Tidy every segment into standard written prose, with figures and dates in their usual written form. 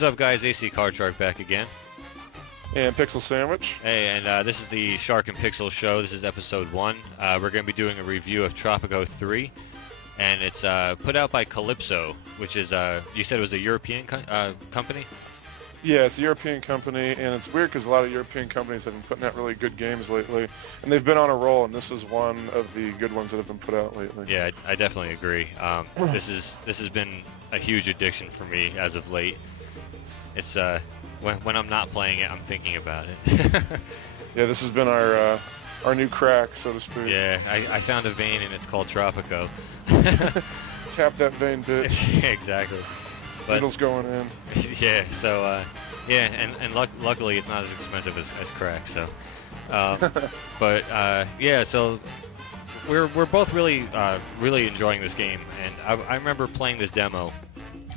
What's up, guys? AC Card Shark back again. And Pixel Sandwich. Hey, and this is the Shark and Pixel Show. This is episode 1. We're going to be doing a review of Tropico 3, and it's put out by Calypso, which is, you said it was a European company? Yeah, it's a European company, and it's weird because a lot of European companies have been putting out really good games lately, and they've been on a roll, and this is one of the good ones that have been put out lately. Yeah, I definitely agree. This has been a huge addiction for me as of late. It's when I'm not playing it, I'm thinking about it. Yeah, this has been our new crack, so to speak. Yeah, I found a vein, and it's called Tropico. Tap that vein, bitch. Yeah, exactly. But, Needles going in. Yeah, so, yeah, and luckily it's not as expensive as crack, so. But, yeah, so we're both really enjoying this game, and I remember playing this demo.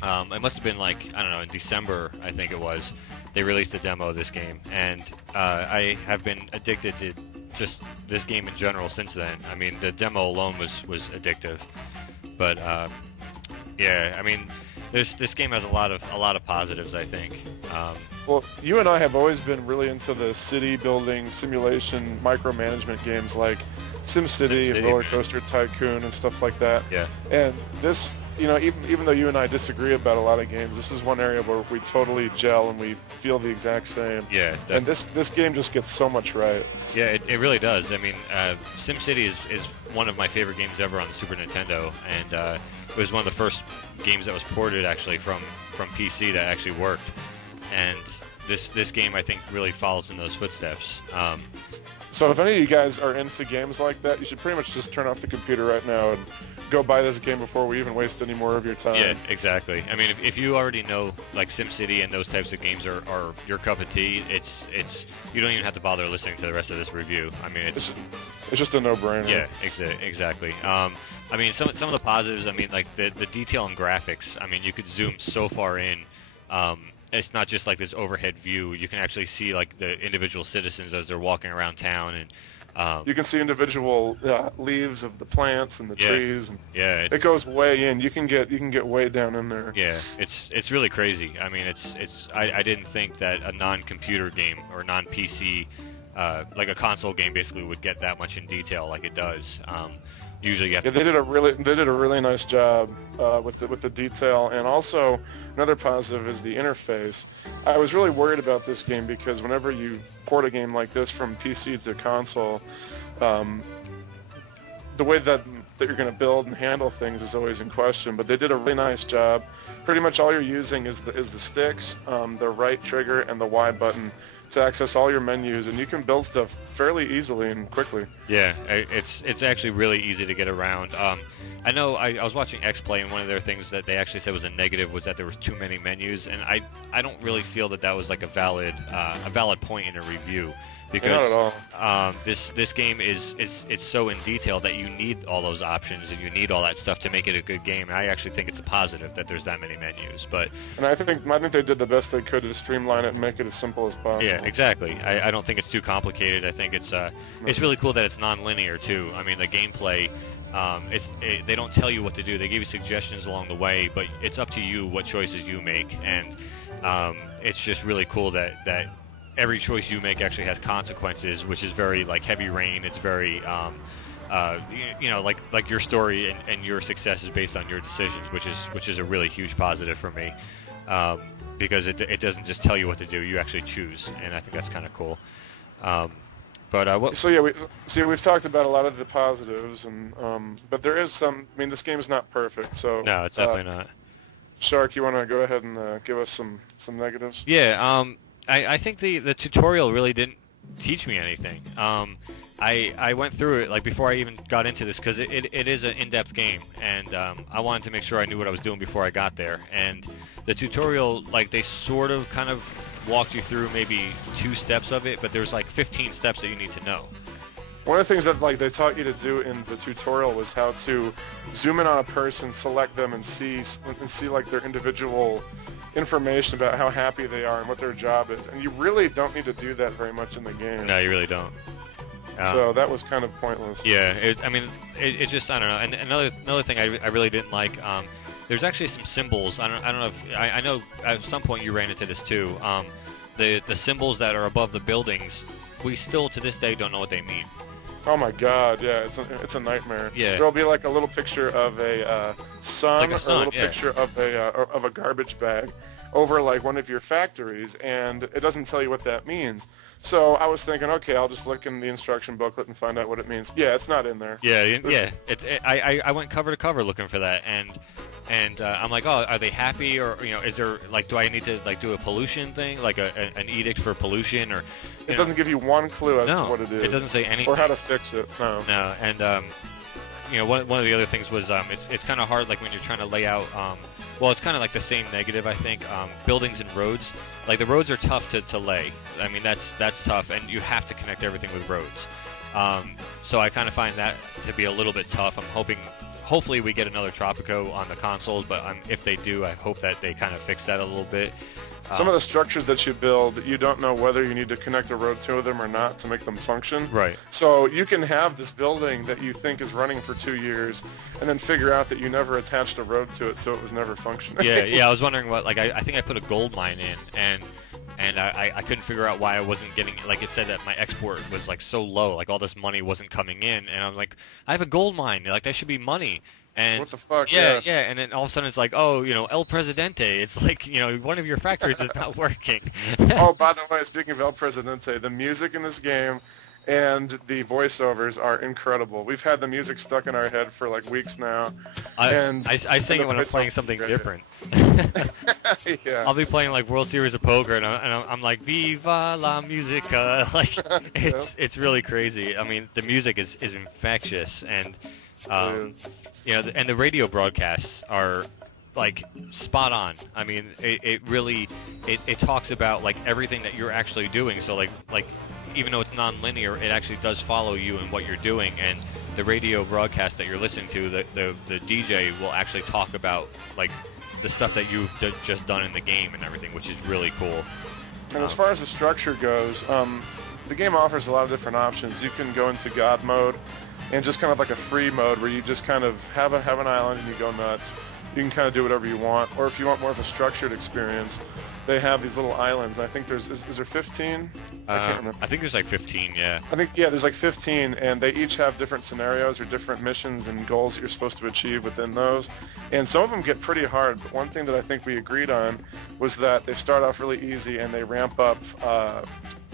It must have been like, I don't know, in December, I think it was, they released a demo of this game, and I have been addicted to just this game in general since then. I mean, the demo alone was addictive, but yeah, I mean, this game has a lot of positives, I think. Well, you and I have always been really into the city building simulation micromanagement games like SimCity and Roller Coaster Tycoon and stuff like that. Yeah. And this, you know, even though you and I disagree about a lot of games, this is one area where we totally gel and we feel the exact same. Yeah. And this game just gets so much right. Yeah, it really does. I mean, SimCity is one of my favorite games ever on the Super Nintendo, and it was one of the first games that was ported actually from PC that actually worked. And this game, I think, really follows in those footsteps. So if any of you guys are into games like that, you should pretty much just turn off the computer right now and go buy this game before we even waste any more of your time. Yeah, exactly. I mean, if you already know, like, SimCity and those types of games are your cup of tea, it's you don't even have to bother listening to the rest of this review. I mean, it's just a no-brainer. Yeah, exactly. I mean, some of the positives, I mean, like, the detail and graphics, I mean, you could zoom so far in. It's not just like this overhead view. You can actually see like the individual citizens as they're walking around town, and you can see individual leaves of the plants and the trees. And yeah, it goes way in. You can get way down in there. Yeah, it's really crazy. I mean, I didn't think that a non-computer game or non-PC, like a console game, basically would get that much in detail like it does. Usually you have to... they did a really nice job with the detail, and also another positive is the interface. I was really worried about this game because whenever you port a game like this from PC to console, the way that you're going to build and handle things is always in question. But they did a really nice job. Pretty much all you're using is the sticks, the right trigger, and the Y button to access all your menus, and you can build stuff fairly easily and quickly. Yeah, it's actually really easy to get around. I know I was watching X Play, and one of their things that they actually said was a negative was that there was too many menus, and I don't really feel that was like a valid point in a review, because not at all. This game is so in detail that you need all those options and you need all that stuff to make it a good game. And I actually think it's a positive that there's that many menus. And I think they did the best they could to streamline it and make it as simple as possible. Yeah, exactly. I don't think it's too complicated. I think it's really cool that it's non-linear too. I mean, the gameplay, they don't tell you what to do. They give you suggestions along the way, but it's up to you what choices you make. And it's just really cool that every choice you make actually has consequences, which is very like Heavy Rain. It's very, you know, like your story and your success is based on your decisions, which is a really huge positive for me, because it doesn't just tell you what to do. You actually choose, and I think that's kind of cool. So yeah, we've talked about a lot of the positives, and but there is some. I mean, this game is not perfect, so no, it's definitely not. Shark, you want to go ahead and give us some negatives? Yeah. I think the tutorial really didn't teach me anything. I went through it like before I even got into this, because it is an in-depth game, and I wanted to make sure I knew what I was doing before I got there. And the tutorial, like, they sort of kind of walked you through maybe 2 steps of it, but there's like 15 steps that you need to know. One of the things that they taught you to do in the tutorial was how to zoom in on a person, select them, and see like their individual information about how happy they are and what their job is. And you really don't need to do that very much in the game. No, you really don't. So that was kind of pointless. Yeah, I mean, it just, I don't know. And another thing I really didn't like, there's actually some symbols. I don't know if I know at some point you ran into this too. The symbols that are above the buildings, we still to this day don't know what they mean. Oh my God, yeah, it's a nightmare. Yeah. There'll be like a little picture of a sun, Like a sun, or a little yeah. picture of a garbage bag over like one of your factories, and it doesn't tell you what that means. So I was thinking, okay, I'll just look in the instruction booklet and find out what it means. Yeah, it's not in there. Yeah, yeah. I went cover to cover looking for that, and I'm like, oh, are they happy, or is there like, do I need to like do a pollution thing, like an edict for pollution, or It doesn't give you one clue as to what it is. It doesn't say anything. Or how to fix it. No. No, and one of the other things was it's kind of hard, like when you're trying to lay out. Well, it's kind of like the same negative, I think. Buildings and roads, like the roads are tough to lay. I mean, that's tough, and you have to connect everything with roads. So I kind of find that to be a little bit tough. I'm hopefully we get another Tropico on the consoles, but if they do, I hope that they kind of fix that a little bit. Some of the structures that you build, you don't know whether you need to connect a road to them or not to make them function. Right. So you can have this building that you think is running for 2 years, and then figure out that you never attached a road to it, so it was never functioning. Yeah. I was wondering what, like, I think I put a gold mine in, and I couldn't figure out why I wasn't getting, like, it said that my export was like so low, like all this money wasn't coming in, and I'm like, I have a gold mine, like that should be money. And what the fuck? Yeah, and then all of a sudden it's like, oh, El Presidente. It's like, one of your factories is not working. Oh, by the way, speaking of El Presidente, the music in this game and the voiceovers are incredible. We've had the music stuck in our head for like weeks now. I sing it when I'm playing something different. Yeah. I'll be playing like World Series of Poker, and I'm like, Viva la musica. Like, it's really crazy. I mean, the music is infectious, and and the radio broadcasts are like spot on. I mean, it really talks about like everything that you're actually doing. So like even though it's non-linear, it actually does follow you and what you're doing. And the radio broadcast that you're listening to, the DJ will actually talk about like the stuff that you've just done in the game and everything, which is really cool. And as far as the structure goes, the game offers a lot of different options. You can go into God mode, and just kind of like a free mode where you just kind of have an island and you go nuts. You can kind of do whatever you want. Or if you want more of a structured experience, they have these little islands. And I think is there 15? I can't remember. I think there's like 15, yeah. There's like 15, and they each have different scenarios or different missions and goals that you're supposed to achieve within those. And some of them get pretty hard, but one thing that I think we agreed on was that they start off really easy and they ramp up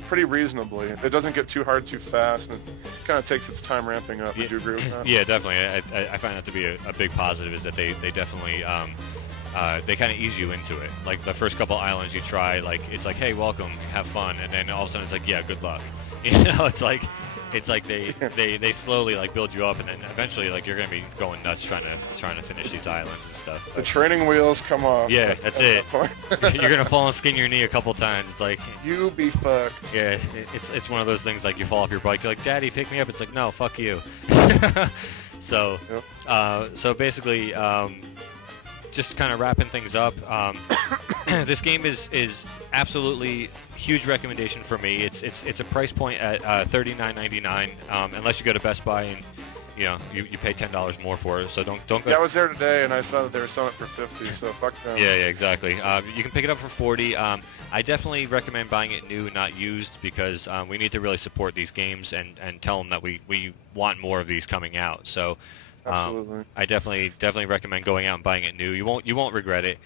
pretty reasonably. It doesn't get too hard too fast, and it kind of takes its time ramping up. Would you agree with that? Yeah, definitely. I find that to be a big positive, is that they definitely they kind of ease you into it. Like the first couple islands you try, like it's like, hey, welcome, have fun, and then all of a sudden it's like, yeah, good luck. It's like they slowly like build you up, and then eventually like you're gonna be going nuts trying to finish these islands and stuff. But the training wheels come off. Yeah, that's it. You're gonna fall and skin your knee a couple times. It's like, you be fucked. Yeah, it's one of those things, like you fall off your bike, you're like, Daddy, pick me up. It's like, no, fuck you. So so basically, just kind of wrapping things up. This game is absolutely huge recommendation for me. It's a price point at $39.99, unless you go to Best Buy and you pay $10 more for it. So don't go. Yeah, I was there today and I saw that they were selling it for $50. So fuck them. Yeah, exactly. You can pick it up for $40. I definitely recommend buying it new, not used, because we need to really support these games and tell them that we want more of these coming out. So absolutely, I definitely recommend going out and buying it new. You won't regret it.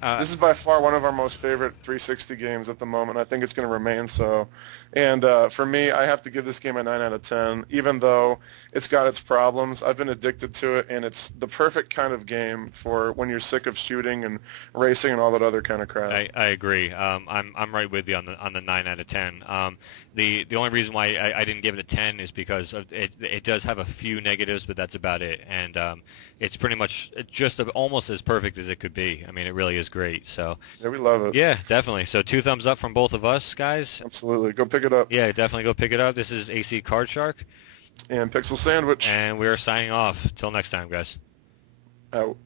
This is by far one of our most favorite 360 games at the moment. I think it's going to remain so. And for me, I have to give this game a 9 out of 10, even though it's got its problems. I've been addicted to it, and it's the perfect kind of game for when you're sick of shooting and racing and all that other kind of crap. I agree. I'm right with you on the 9 out of 10. The only reason why I didn't give it a 10 is because it does have a few negatives, but that's about it. And it's pretty much just almost as perfect as it could be. I mean, it really is great. So yeah, we love it. Yeah, definitely. So 2 thumbs up from both of us, guys. Absolutely. Go pick it up. Yeah, definitely go pick it up. This is AC Card Shark. And Pixel Sandwich. And we are signing off. Till next time, guys. Out.